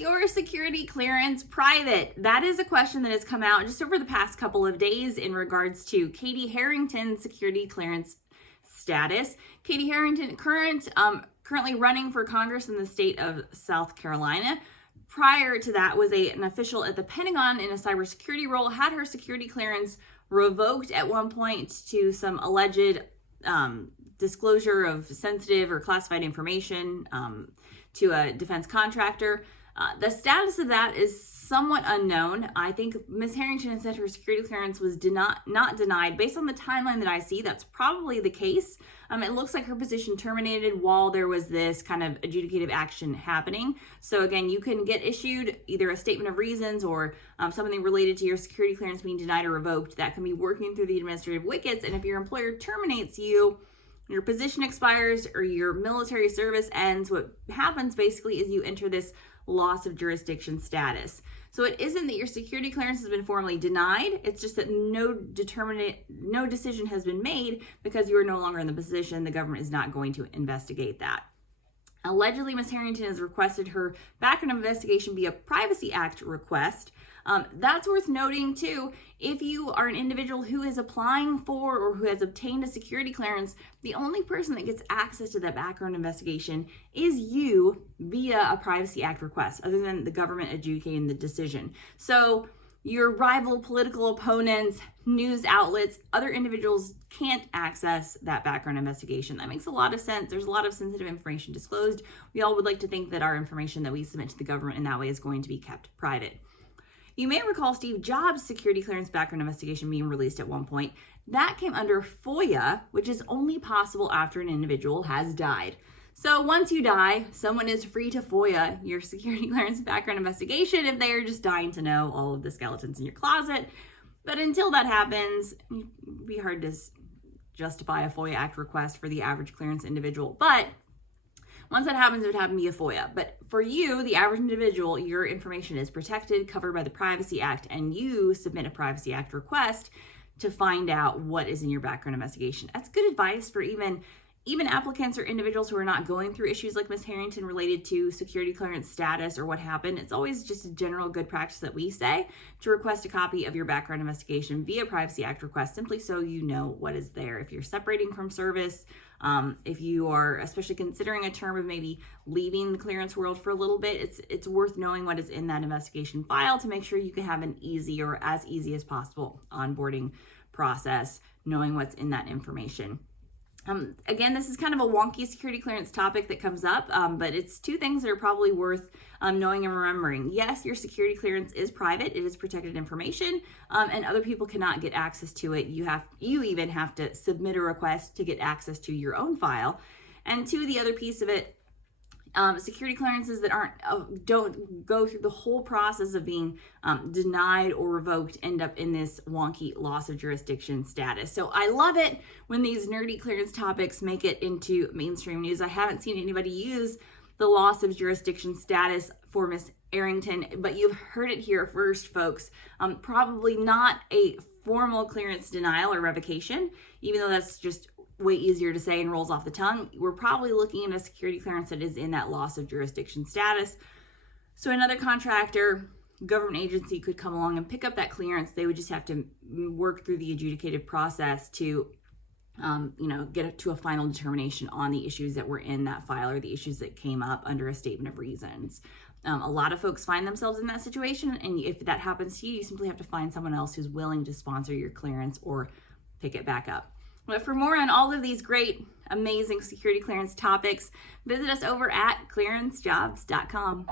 your security clearance private? That is a question that has come out just over the past couple of days in regards to Katie Arrington's security clearance status. Katie Arrington, currently running for Congress in the state of South Carolina. Prior to that, was an official at the Pentagon in a cybersecurity role, had her security clearance revoked at one point to some alleged disclosure of sensitive or classified information to a defense contractor. The status of that is somewhat unknown. I think Ms. Arrington has said her security clearance was not denied. Based on the timeline that I see, that's probably the case. It looks like her position terminated while there was this kind of adjudicative action happening. So again, you can get issued either a statement of reasons or something related to your security clearance being denied or revoked that can be working through the administrative wickets. And if your employer terminates you, your position expires or your military service ends, what happens basically is you enter this loss of jurisdiction status. So it isn't that your security clearance has been formally denied. It's just that no decision has been made because you are no longer in the position. The government is not going to investigate that. Allegedly, Ms. Arrington has requested her background investigation be a Privacy Act request. That's worth noting too. If you are an individual who is applying for or who has obtained a security clearance, the only person that gets access to that background investigation is you via a Privacy Act request, other than the government adjudicating the decision. So your rival political opponents, news outlets, other individuals can't access that background investigation. That makes a lot of sense. There's a lot of sensitive information disclosed. We all would like to think that our information that we submit to the government in that way is going to be kept private. You may recall Steve Jobs' security clearance background investigation being released at one point. That came under FOIA, which is only possible after an individual has died. So once you die, someone is free to FOIA your security clearance background investigation if they are just dying to know all of the skeletons in your closet. But until that happens, it'd be hard to justify a FOIA Act request for the average clearance individual. But once that happens, it would have to be a FOIA. But for you, the average individual, your information is protected, covered by the Privacy Act, and you submit a Privacy Act request to find out what is in your background investigation. That's good advice for even applicants or individuals who are not going through issues like Ms. Arrington related to security clearance status or what happened. It's always just a general good practice that we say to request a copy of your background investigation via Privacy Act request, simply so you know what is there. If you're separating from service, if you are especially considering a term of maybe leaving the clearance world for a little bit, it's worth knowing what is in that investigation file to make sure you can have an easy or as easy as possible onboarding process, knowing what's in that information. Again, this is kind of a wonky security clearance topic that comes up, but it's two things that are probably worth knowing and remembering. Yes, your security clearance is private. It is protected information, and other people cannot get access to it. You even have to submit a request to get access to your own file. And two, the other piece of it, security clearances that don't go through the whole process of being denied or revoked end up in this wonky loss of jurisdiction status. So I love it when these nerdy clearance topics make it into mainstream news. I haven't seen anybody use the loss of jurisdiction status for Ms. Arrington, but you've heard it here first, folks. Probably not a formal clearance denial or revocation, even though that's just way easier to say and rolls off the tongue. We're probably looking at a security clearance that is in that loss of jurisdiction status. So another contractor, government agency could come along and pick up that clearance. They would just have to work through the adjudicative process to get to a final determination on the issues that were in that file or the issues that came up under a statement of reasons. A lot of folks find themselves in that situation, and if that happens to you, you simply have to find someone else who's willing to sponsor your clearance or pick it back up. But for more on all of these great, amazing security clearance topics, visit us over at clearancejobs.com.